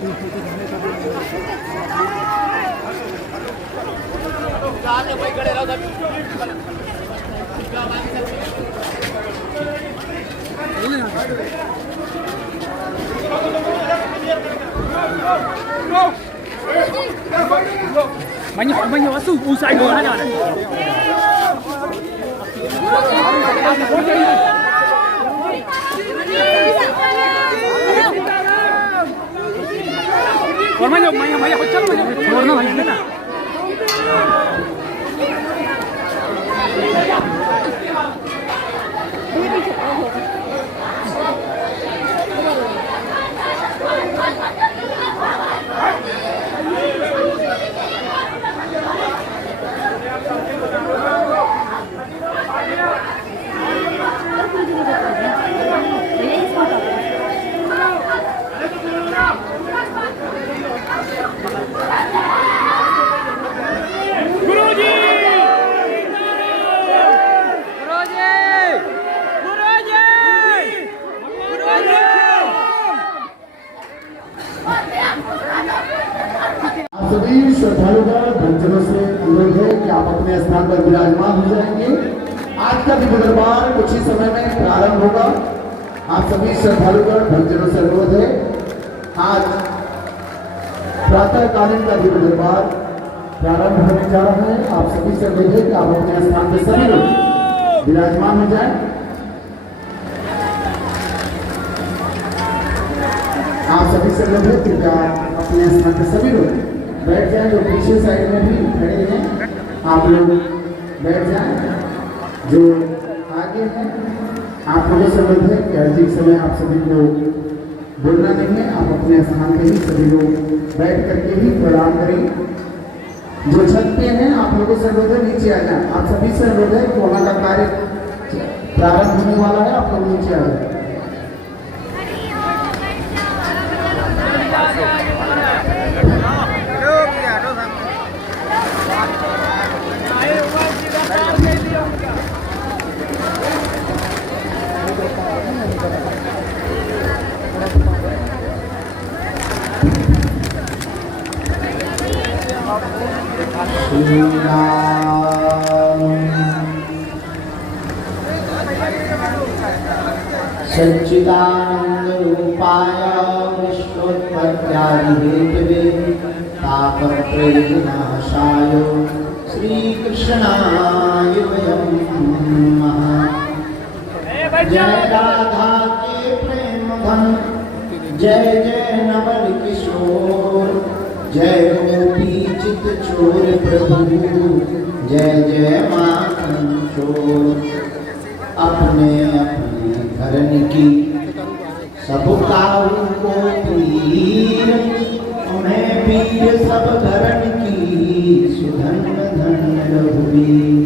Banyak masuk usai gol aja. Banyak pecah banyak. Warna lagi kita. सभी श्रद्धालुगण भक्तजनों से अनुरोध है कि आप अपने स्थान पर विराजमान हो जाएंगे। आज का दिव्य दरबार कुछ ही समय में प्रारंभ होगा। आप सभी श्रद्धालुगण भक्तजनों से अनुरोध है, आज प्रातःकालीन का दिव्य दरबार प्रारंभ होने जा रहा है। आप सभी से अनुरोध है कि आप अपने स्थान पर सभी लोग विराजमान हो जाए। आप सभी से अनुरोध है कि अपने स्थान पर सभी लोग बैठ जाए। जो पीछे साइड में भी खड़े हैं आप लोग बैठ जाएं। जो आगे हैं आप लोगों से अनुरोध है कि अर्जी के समय आप सभी को बोलना नहीं है। आप अपने स्थान पे ही सभी लोग बैठ करके ही प्रणाम करें। जो छत पे हैं आप लोगों से अनुरोध है नीचे आ जाए। आप सभी से अनुरोध है कि वहाँ का कार्य प्रारंभ होने वाला है, आप लोग नीचे आ जाए। सच्चिदानंदरूपाय विश्वोत्पत्त्यादिहेतवे तापत्रयविनाशाय श्रीकृष्णाय वयं नमः। जय राधा के प्रेम धन, जय जय नवल किशोर, जय गोपी चित चोर प्रभु, जय जय माखन चोर। अपने अपने धरन की सब काऊ को पीर, उन्हें पीर सब धरन की सुधन धन रघुवीर।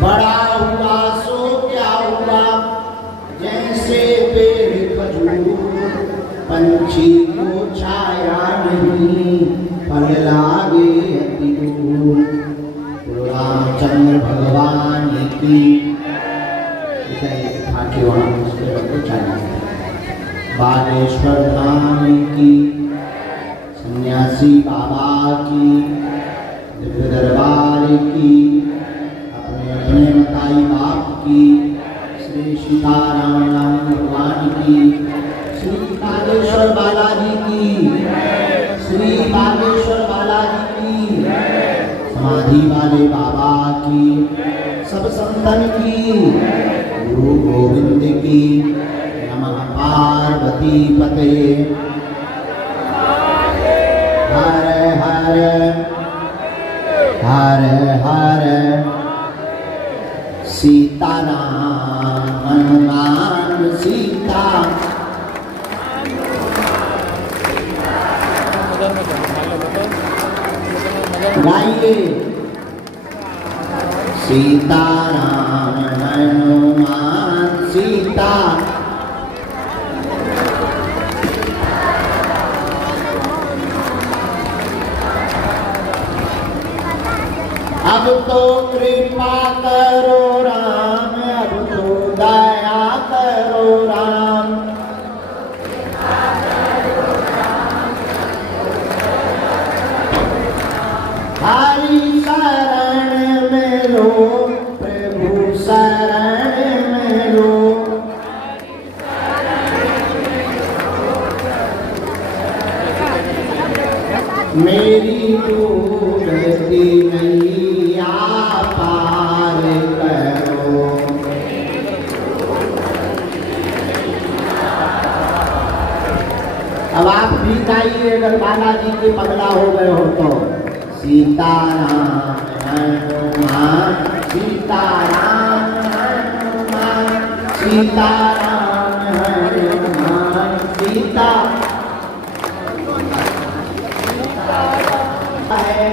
बड़ा हुआ सो क्या हुआ, जैसे पेड़ खजूर, पंछी को छाया नहीं फल लागे अति दूर। रामचंद्र भगवान की बागेश्वर धाम की, सन्यासी बाबा की, दिव्य दरबार की, अपने अपने मताई बाप की, श्री सीताराम राम भगवान की, श्री बागेश्वर बालाजी की, श्री बागेश्वर बालाजी की, समाधि वाले बाबा की, सब संतन की, गुरु गोविंद की। नमः पार्वती पते। हर हर हर हर सीताराम हनुमान सीता। गाइए सीताराम हनुमान सीता। अब तो कृपा करो राम, अब तो दया करो राम। मेरी डूबती नैया पार करो। अब आप भी गाइए अगर बालाजी के पगला हो गए हो तो। सीताराम हनुमान सीताराम हनुमान सीताराम हनुमान सीता है।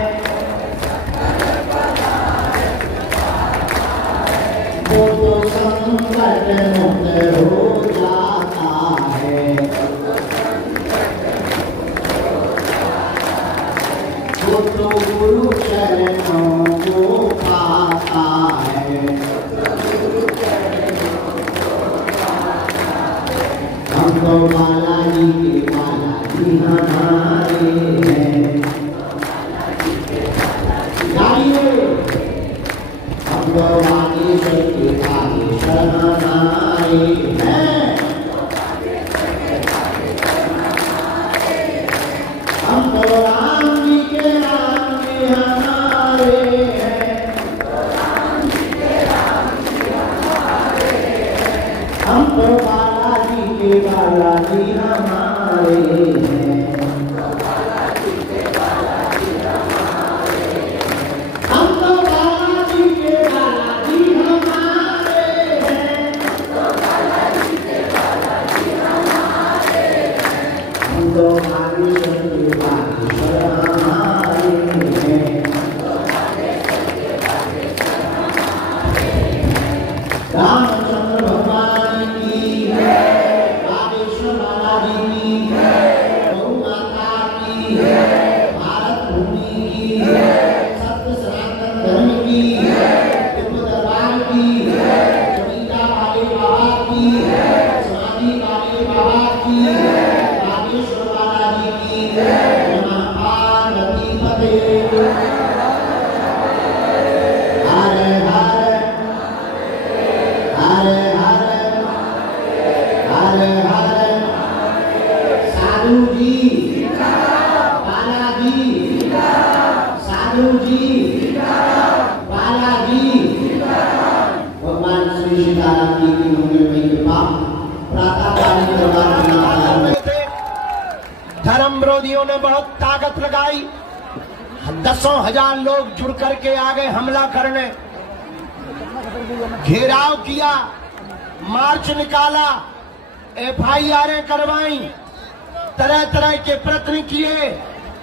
वो तो संकट मुक्त हो जाता है। वो तो गुरु चरणों को पाता है। हम तो बालाजी के बालाजी हमारे हैं। गाइए हम तो बागेश्वर के बागेश्वर हमारे हैं। हम तो राम जी के राम जी हमारे हैं। हम तो बालाजी के बालाजी हमारे हैं। हम तो बालाजी के बालाजी हमारे हैं। हम तो बागेश्वर के बागेश्वर हमारे हैं। रामचंद्र भगवान की बागेश्वर बालाजी की गौ माता की भारत भूमि की सत्य सनातन धर्म की दिव्य दरबार की जमींदा वाले बाबा की समाधि वाले बाबा की बागेश्वर बालाजी की नमः पार्वती पते। हर हर हर हर हर हर साधु जी बालाजी साधु जी बालाजी। भगवान श्री सीताराम जी की मंगलमयी कृपा प्रातःकालीन दरबार में थे। धर्म विरोधियों ने बहुत ताकत लगाई। दसों हजार लोग जुड़ करके आ गए हमला करने। घेराव किया, मार्च निकाला, FIR करवाई, तरह तरह के प्रयत्न किए।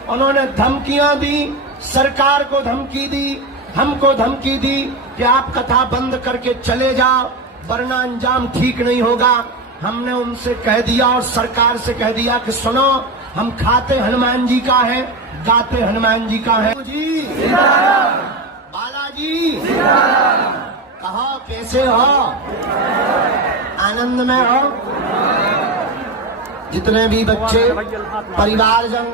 उन्होंने धमकियां दी, सरकार को धमकी दी, हमको धमकी दी कि आप कथा बंद करके चले जाओ वरना अंजाम ठीक नहीं होगा। हमने उनसे कह दिया और सरकार से कह दिया कि सुनो, हम खाते हनुमान जी का है, गाते हनुमान जी का है। जी बालाजी कहो कैसे हो? आनंद में हो? जितने भी बच्चे, परिवारजन,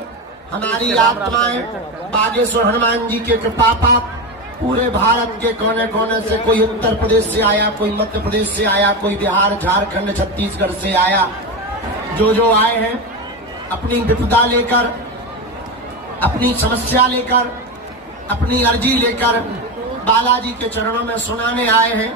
हमारी आत्माएं बागेश्वर हनुमान जी के कृपा पाप पूरे भारत के कोने कोने से, कोई उत्तर प्रदेश से आया, कोई मध्य प्रदेश से आया, कोई बिहार, झारखंड, छत्तीसगढ़ से आया, जो आए हैं अपनी विपदा लेकर, अपनी समस्या लेकर, अपनी अर्जी लेकर बालाजी के चरणों में सुनाने आए हैं।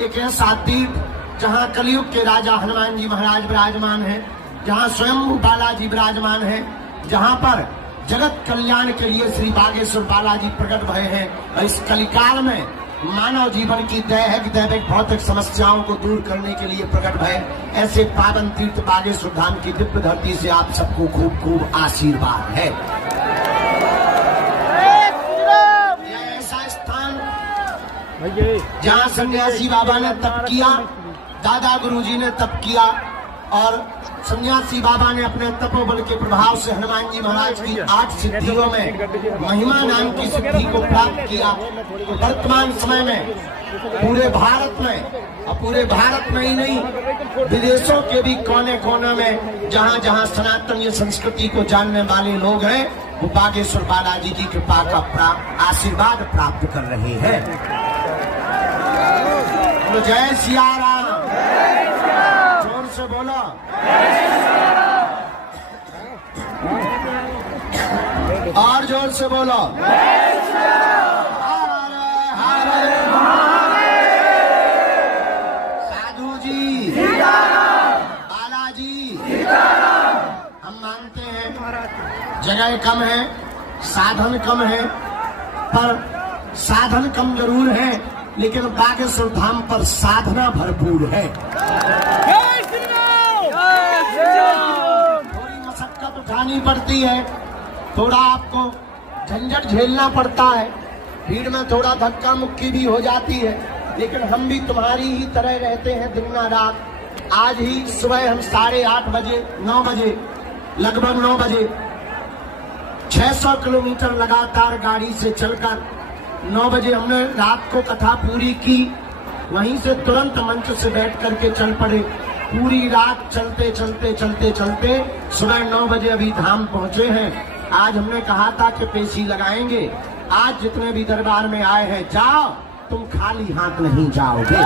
एक ऐसा तीर्थ जहां कलयुग के राजा हनुमान जी महाराज विराजमान हैं, जहां स्वयं बालाजी विराजमान हैं, जहां पर जगत कल्याण के लिए श्री बागेश्वर बालाजी प्रकट भय हैं। और इस कलिकाल में मानव जीवन की दैहिक दैविक भौतिक समस्याओं को दूर करने के लिए प्रकट भय ऐसे पावन तीर्थ बागेश्वर धाम की दिव्य धरती से आप सबको खूब खूब आशीर्वाद है। यह ऐसा स्थान जहाँ सन्यासी बाबा ने तप किया, दादा गुरुजी ने तप किया और सन्यासी बाबा ने अपने तपोबल के प्रभाव से हनुमान जी महाराज की 8 सिद्धियों में महिमा नाम की सिद्धि को प्राप्त किया। वर्तमान समय में पूरे भारत में, और पूरे भारत में ही नहीं विदेशों के भी कोने कोने में जहाँ जहाँ सनातन संस्कृति को जानने वाले लोग हैं, वो बागेश्वर बालाजी की कृपा का आशीर्वाद प्राप्त कर रहे हैं। तो जय सिया राम, जोर से बोलो। और जोर से बोलो। साधु जी, बालाजी, हम मानते हैं जगह कम है, साधन कम है, पर साधन कम जरूर है, लेकिन बागेश्वर धाम पर साधना भरपूर है। थोड़ी मशक्कत उठानी पड़ती है, थोड़ा आपको झंझट झेलना पड़ता है, भीड़ में थोड़ा धक्का मुक्की भी हो जाती है, लेकिन हम भी तुम्हारी ही तरह रहते हैं दिन रात। आज ही सुबह हम 8:30 बजे 9 बजे लगभग 9 बजे 600 किलोमीटर लगातार गाड़ी से चलकर 9 बजे हमने रात को कथा पूरी की। वहीं से तुरंत मंच से बैठ करके चल पड़े। पूरी रात चलते चलते चलते चलते सुबह 9 बजे अभी धाम पहुंचे हैं। आज हमने कहा था कि पेशी लगाएंगे। आज जितने भी दरबार में आए हैं, जाओ, तुम खाली हाथ नहीं जाओगे।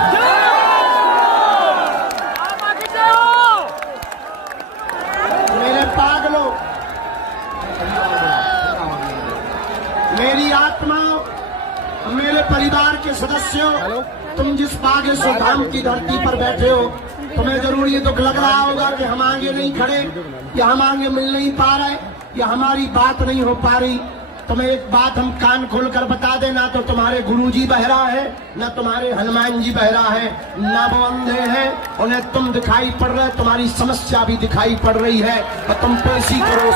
मेरे पागलों, मेरी आत्मा, मेरे परिवार के सदस्यों, तुम जिस बागेश्वर धाम की धरती पर बैठे हो, तुम्हें जरूर ये दुख लग रहा होगा कि हम आगे नहीं खड़े, या हम आगे मिल नहीं पा रहे, या हमारी बात नहीं हो पा रही। तुम्हें एक बात हम कान खोलकर बता देना, तो तुम्हारे गुरुजी बहरा है, न तुम्हारे हनुमान जी बहरा है, न वो अंधे हैं, उन्हें तुम दिखाई पड़ रहे, तुम्हारी समस्या भी दिखाई पड़ रही है, और तुम पेशी करो।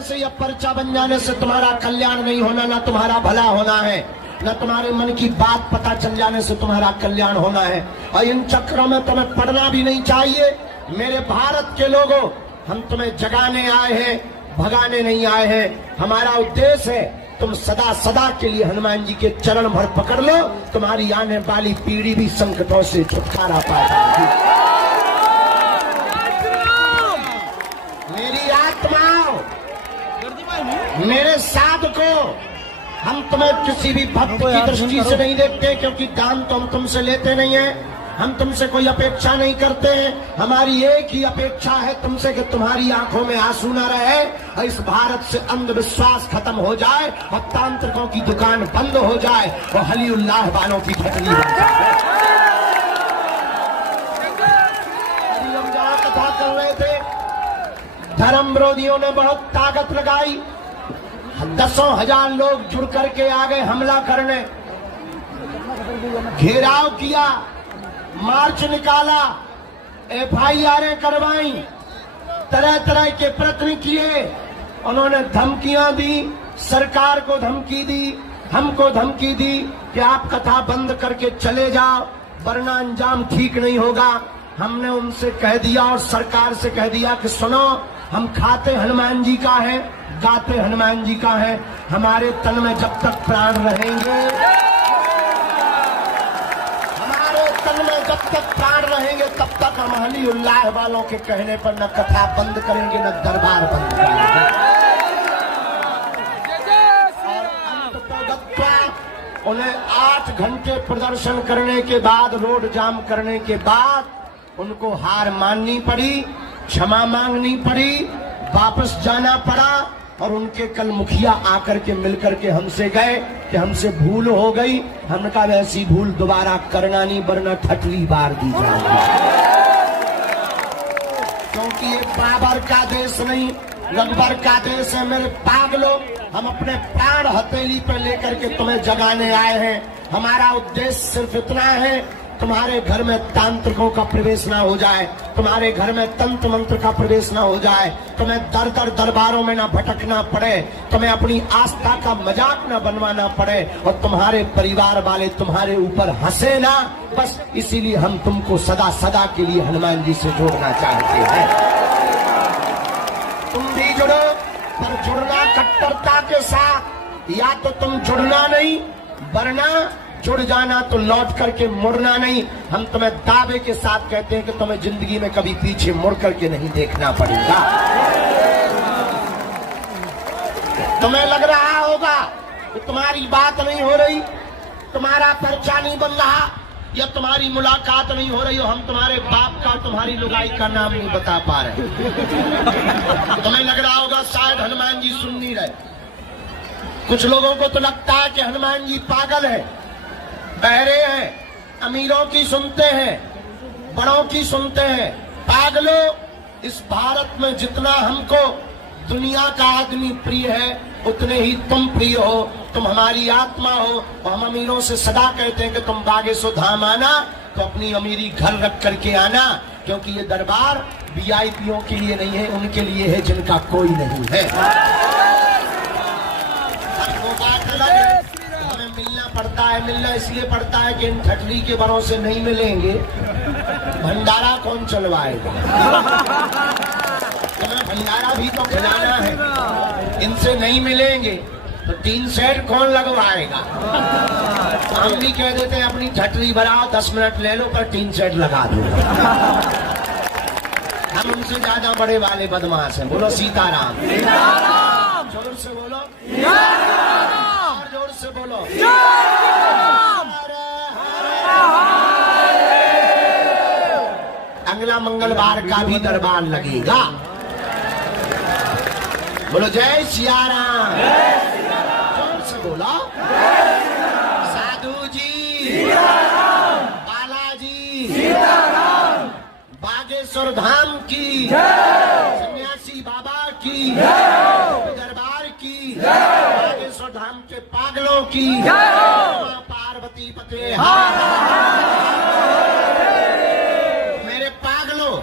से या पर्चा बन जाने से तुम्हारा कल्याण नहीं होना, ना तुम्हारा भला होना है, न तुम्हारे मन की बात पता चल जाने से तुम्हारा कल्याण होना है। और इन चक्रों में तुम्हें पड़ना भी नहीं चाहिए। मेरे भारत के लोगों, हम तुम्हें जगाने आए हैं, भगाने नहीं आए हैं। हमारा उद्देश्य है तुम सदा सदा के लिए हनुमान जी के चरण भर पकड़ लो, तुम्हारी आने वाली पीढ़ी भी संकटों से छुटकारा पाएगी। मेरी आत्माओं, मेरे साधकों, हम तुम्हें किसी भी भक्त की दृष्टि से नहीं देखते, क्योंकि दान तो हम तुमसे लेते नहीं है, हम तुमसे कोई अपेक्षा नहीं करते हैं। हमारी एक ही अपेक्षा है तुमसे कि तुम्हारी आंखों में आंसू न रहे, और इस भारत से अंधविश्वास खत्म हो जाए, और तांत्रिकों की दुकान बंद हो जाए, और हलीउल्लाह वालों की फटली बन जाए। अभी हम जहाँ कथा कर रहे थे, धर्म विरोधियों ने बहुत ताकत लगाई, 10,000 लोग जुड़ करके आ गए हमला करने, घेराव किया, मार्च निकाला, FIR करवाई, तरह तरह के प्रयत्न किए। उन्होंने धमकियां दी, सरकार को धमकी दी, हमको धमकी दी कि आप कथा बंद करके चले जाओ, वरना अंजाम ठीक नहीं होगा। हमने उनसे कह दिया और सरकार से कह दिया कि सुनो, हम खाते हनुमान जी का है, गाते हनुमान जी का है, हमारे तन में जब तक प्राण रहेंगे, हमारे तन में जब तक प्राण रहेंगे, तब तक हम हलीउल्लाह वालों के कहने पर न कथा बंद करेंगे, न दरबार बंद करेंगे। और उन्हें 8 घंटे प्रदर्शन करने के बाद, रोड जाम करने के बाद, उनको हार माननी पड़ी, क्षमा मांगनी पड़ी, वापस जाना पड़ा। और उनके कल मुखिया आकर के मिलकर के हमसे गए कि हमसे भूल हो गई। हमने कहा वैसी भूल दोबारा करना नहीं, वरना ठटली बार दी जाएगी, क्योंकि ये बाबर का देश नहीं, रघुबर का देश है। मेरे पागलों, हम अपने प्राण हथेली पर लेकर के तुम्हें जगाने आए हैं। हमारा उद्देश्य सिर्फ इतना है, तुम्हारे घर में तांत्रिकों का प्रवेश ना हो जाए, तुम्हारे घर में तंत्र मंत्र का प्रवेश ना हो जाए, तुम्हें दर दर दरबारों में ना भटकना पड़े, तुम्हें अपनी आस्था का मजाक ना बनवाना पड़े, और तुम्हारे परिवार वाले तुम्हारे ऊपर हंसे ना। बस इसीलिए हम तुमको सदा सदा के लिए हनुमान जी से जोड़ना चाहते हैं। तुम भी जुड़ो, पर जुड़ना कट्टरता के साथ। या तो तुम जुड़ना नहीं, वरना जुड़ जाना तो लौट करके मुड़ना नहीं। हम तुम्हें दावे के साथ कहते हैं कि तुम्हें जिंदगी में कभी पीछे मुड़ करके नहीं देखना पड़ेगा। तुम्हें लग रहा होगा कि तुम्हारी बात नहीं हो रही, तुम्हारा पर्चा नहीं बन रहा या तुम्हारी मुलाकात नहीं हो रही हो, हम तुम्हारे बाप का तुम्हारी लुगाई का नाम नहीं बता पा रहे। तुम्हें लग रहा होगा शायद हनुमान जी सुन नहीं रहे। कुछ लोगों को तो लगता है कि हनुमान जी पागल है, बहरे हैं, अमीरों की सुनते हैं, बड़ों की सुनते हैं। पागलों, इस भारत में जितना हमको दुनिया का आदमी प्रिय है उतने ही तुम प्रिय हो। तुम हमारी आत्मा हो और हम अमीरों से सदा कहते हैं कि तुम बागेश्वर धाम आना तो अपनी अमीरी घर रख करके आना, क्योंकि ये दरबार वीआईपीओं के लिए नहीं है, उनके लिए है जिनका कोई नहीं है। वो बात अलग है, हमें मिलना पड़ता है। मिलना इसलिए पड़ता है कि इन ठटरी के बड़ों से नहीं मिलेंगे, भंडारा कौन चलवाएगा? हमें भंडारा भी तो खिलाना है। इनसे नहीं मिलेंगे तो 3 सेट कौन लगवाएगा? हम भी कह देते हैं अपनी ठटरी भराओ, 10 मिनट ले लो, पर 3 सेट लगा दो। हम उनसे ज्यादा बड़े वाले बदमाश हैं। बोलो सीताराम। जोर से बोलो, और जोर से बोलो। अगला मंगलवार का भी दरबार लगेगा। बोलो जय सिया राम। जोर से बोलो। साधु जी, बालाजी, बागेश्वर धाम की, सन्यासी बाबा की, दरबार की, बागेश्वर धाम के पागलों की, पार्वती पते। मेरे पागलों,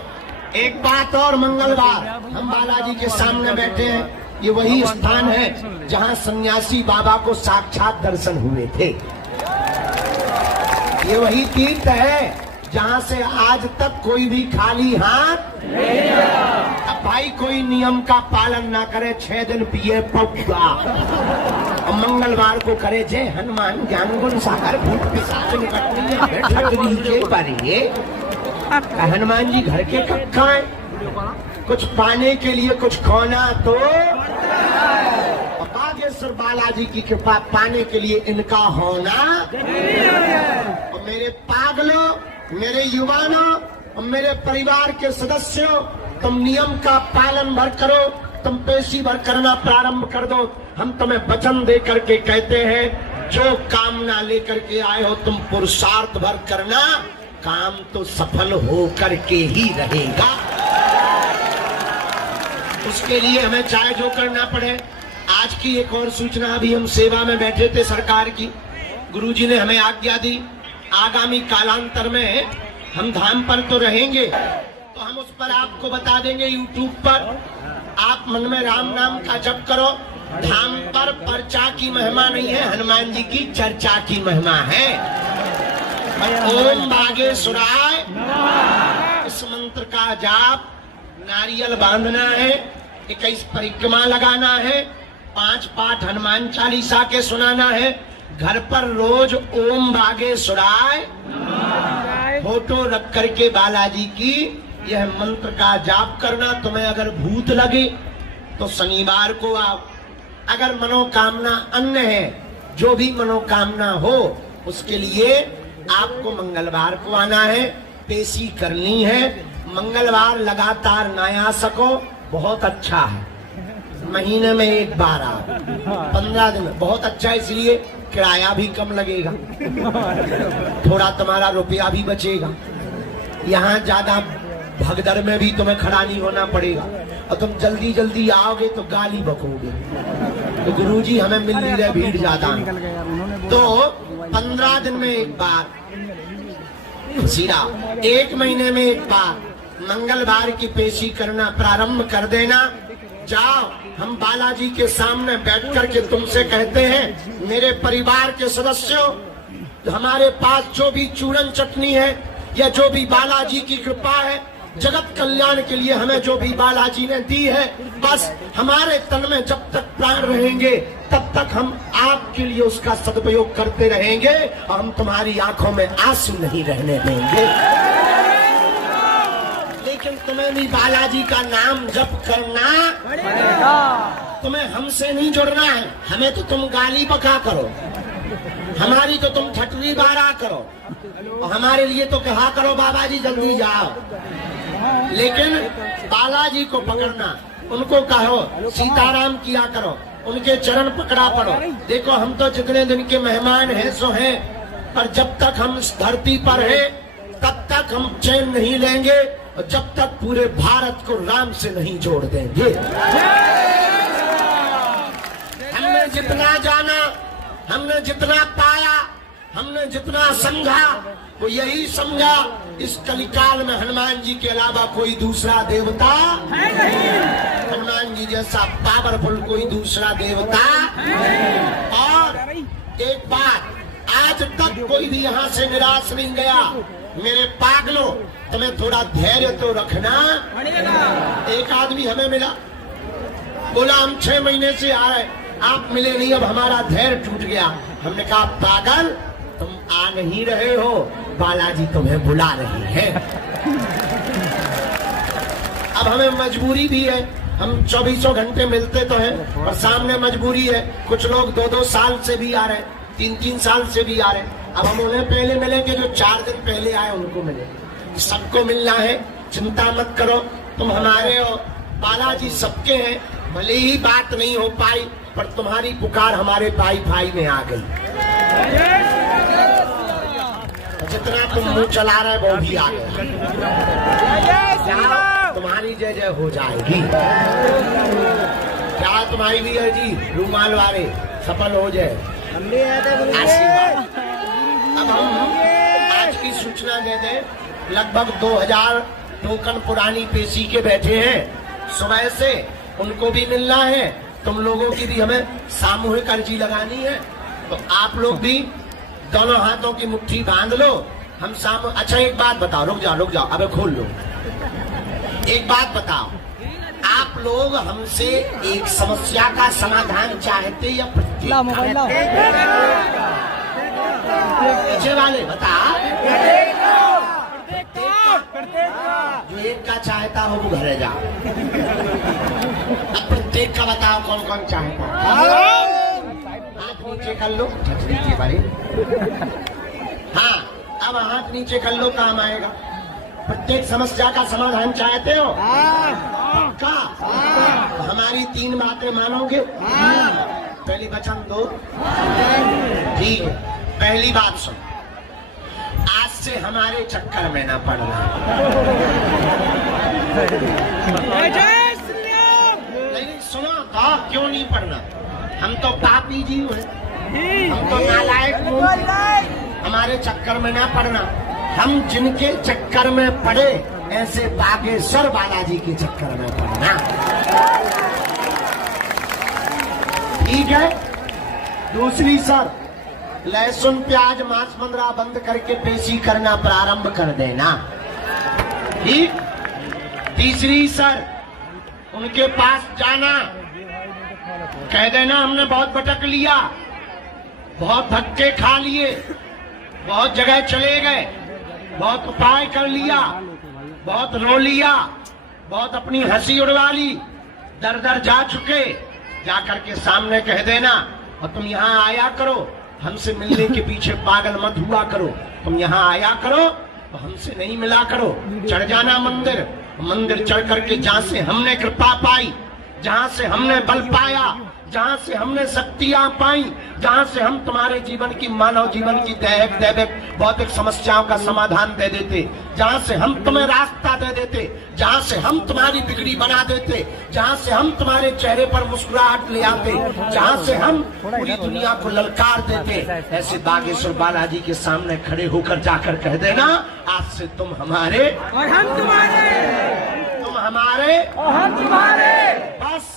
एक बात और, मंगलवार हम बालाजी के सामने बैठे हैं। ये वही स्थान है जहां सन्यासी बाबा को साक्षात दर्शन हुए थे। ये वही तीर्थ है जहां से आज तक कोई भी खाली हाथ नहीं गया। अब भाई कोई नियम का पालन ना करे, 6 दिन पिए पौधा, और मंगलवार को करे जय हनुमान ज्ञान गुण सागर भूत पिशाच निकटनी है। हनुमान जी घर के कक्का है, कुछ पाने के लिए कुछ खोना तो बागेश्वर बालाजी की कृपा पाने के लिए इनका होना। और मेरे पागलों, मेरे युवानों और मेरे परिवार के सदस्यों, तुम नियम का पालन भर करो, तुम पेशी भर करना प्रारंभ कर दो। हम तुम्हें वचन दे करके कहते हैं, जो कामना लेकर के आए हो तुम पुरुषार्थ भर करना, काम तो सफल हो करके ही रहेगा। उसके लिए हमें चाहे जो करना पड़े। आज की एक और सूचना, अभी हम सेवा में बैठे थे सरकार की, गुरुजी ने हमें आज्ञा दी, आगामी कालांतर में हम धाम पर तो रहेंगे, तो हम उस पर आपको बता देंगे यूट्यूब पर। आप मन में राम नाम का जप करो। धाम पर पर्चा की महिमा नहीं है, हनुमान जी की चर्चा की महिमा है। ओम बागेश्वराय, इस मंत्र का जाप, नारियल बांधना है, 21 परिक्रमा लगाना है, 5 पाठ हनुमान चालीसा के सुनाना है। घर पर रोज ओम बागेश्वराय फोटो रख करके बालाजी की यह मंत्र का जाप करना। तुम्हें अगर भूत लगे तो शनिवार को आओ। अगर मनोकामना अन्य है, जो भी मनोकामना हो, उसके लिए आपको मंगलवार को आना है, पेशी करनी है। मंगलवार लगातार ना आ सको बहुत अच्छा है, महीने में एक बार आओ, 15 दिन बहुत अच्छा है, इसलिए किराया भी कम लगेगा, थोड़ा तुम्हारा रुपया भी बचेगा। यहाँ ज्यादा भगदड़ में भी तुम्हें खड़ा नहीं होना पड़ेगा, और तुम जल्दी जल्दी आओगे तो गाली बकोगे। तो गुरुजी हमें मिल नहीं रहे, भीड़ ज्यादा है, तो 15 दिन में एक बार, सीधा 1 महीने में एक बार मंगलवार की पेशी करना प्रारंभ कर देना। जाओ, हम बालाजी के सामने बैठ कर के तुमसे कहते हैं, मेरे परिवार के सदस्यों, हमारे पास जो भी चूरन चटनी है या जो भी बालाजी की कृपा है, जगत कल्याण के लिए हमें जो भी बालाजी ने दी है, बस हमारे तन में जब तक प्राण रहेंगे तब तक हम आपके लिए उसका सदुपयोग करते रहेंगे, और हम तुम्हारी आंखों में आंसू नहीं रहने देंगे। लेकिन तुम्हें भी बालाजी का नाम जप करना पड़ेगा। तुम्हें हमसे नहीं जुड़ना है, हमें तो तुम गाली बका करो, हमारी तो तुम 6वीं बार करो और हमारे लिए तो कहा करो बाबा जी जल्दी जाओ। लेकिन बालाजी को पकड़ना, उनको कहो सीताराम किया करो, उनके चरण पकड़ा पड़ो। देखो हम तो जितने दिन के मेहमान हैं सो हैं, पर जब तक हम इस धरती पर हैं तब तक हम चैन नहीं लेंगे और जब तक पूरे भारत को राम से नहीं जोड़ देंगे। हमने जितना जाना, हमने जितना पाया, हमने जितना समझा, वो यही समझा इस कलिकाल में हनुमान जी के अलावा कोई दूसरा देवता है नहीं। हनुमान जी जैसा पावरफुल कोई दूसरा देवता और एक बात, आज तक कोई भी यहाँ से निराश नहीं गया। मेरे पागलों, तुम्हें थोड़ा धैर्य तो रखना। एक आदमी हमें मिला, बोला हम 6 महीने से आए, आप मिले नहीं, अब हमारा धैर्य टूट गया। हमने कहा पागल, तुम आ नहीं रहे हो, बालाजी तुम्हें बुला रही है। अब हमें मजबूरी भी है, हम 24 घंटे मिलते तो हैं और सामने मजबूरी है। कुछ लोग 2-2 साल से भी आ रहे, 3-3 साल से भी आ रहे। अब हम उन्हें पहले मिलेंगे जो 4 दिन पहले आए, उनको मिले। सबको मिलना है, चिंता मत करो, तुम हमारे हो, बालाजी सबके हैं। भले ही बात नहीं हो पाई, पर तुम्हारी पुकार हमारे वाईफाई में आ गई। जितना तुम मुंह चला रहे वो भी आ गया। तुम्हारी जय जय हो जाएगी। क्या तुम्हारी भी है जी, रूमाल वाले सफल हो जाए, आशीर्वाद। अब हम आज की सूचना दे दें, लगभग 2000 टोकन पुरानी पेशी के बैठे हैं। सुबह से उनको भी मिलना है, तुम लोगों की भी हमें सामूहिक अर्जी लगानी है। तो आप लोग भी दोनों हाथों की मुट्ठी बांध लो। हम अच्छा एक बात बताओ, रुक जाओ, अबे खोल लो। एक बात बताओ, आप लोग हमसे एक समस्या का समाधान चाहते या पीछे वाले बता? जो एक का चाहता हो वो घरे जाओ। अब प्रत्येक का बताओ कौन कौन चाहता। हाथ नीचे कर लो, नीचे भाई। हाँ, अब हाथ नीचे कर लो, काम आएगा। प्रत्येक समस्या का समाधान चाहते हो? पक्का? हमारी 3 बातें मानोगे? पहली वचन दो। ठीक है, पहली बात सुन, आज से हमारे चक्कर में ना पड़ना। नहीं सुनो तो क्यों नहीं पड़ना? हम तो पापी जीव हैं, हम तो नालायक लोग, हमारे चक्कर में ना पड़ना। हम जिनके चक्कर में पड़े, ऐसे बागेश्वर बालाजी के चक्कर में पड़ना। ठीक है। दूसरी शर्त, लहसुन प्याज मांस मंदरा बंद करके पेशी करना प्रारंभ कर देना। ठीक। तीसरी शर्त, उनके पास जाना, कह देना हमने बहुत भटक लिया, बहुत धक्के खा लिए, बहुत जगह चले गए, बहुत उपाय कर लिया, बहुत रो लिया, बहुत अपनी हंसी उड़वा ली, दर दर जा चुके, जाकर के सामने कह देना। और तुम यहाँ आया करो, हमसे मिलने के पीछे पागल मत हुआ करो। तुम यहाँ आया करो तो हमसे नहीं मिला करो। चढ़ जाना मंदिर, मंदिर चढ़ करके जहाँ से हमने कृपा पाई, जहाँ से हमने बल पाया, जहाँ से हमने शक्तियाँ पाई, जहाँ से हम तुम्हारे जीवन की, मानव जीवन की दैविक भौतिक समस्याओं का समाधान दे देते, जहाँ से हम तुम्हें रास्ता दे देते, जहाँ से हम तुम्हारी बिगड़ी बना देते, जहाँ से हम तुम्हारे चेहरे पर मुस्कुराहट ले आते, जहाँ से हम पूरी दुनिया को ललकार देते, ऐसे बागेश्वर बालाजी के सामने खड़े होकर जाकर कह देना, आज से तुम हमारे और हम तुम्हारे, तुम हमारे और हम तुम्हारे। बस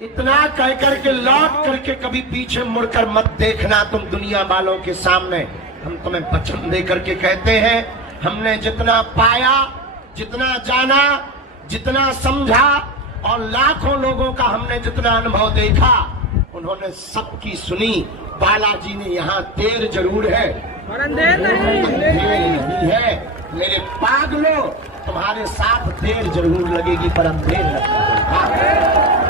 इतना कह करके लौट करके कभी पीछे मुड़कर मत देखना तुम दुनिया वालों के सामने। हम तुम्हें वचन दे करके कहते हैं, हमने जितना पाया, जितना जाना, जितना समझा और लाखों लोगों का हमने जितना अनुभव देखा, उन्होंने सबकी सुनी। बालाजी ने यहाँ देर जरूर है और अंधेर नहीं है। मेरे पागलों, तुम्हारे साथ देर जरूर लगेगी पर अंधेर नहीं लगेगा।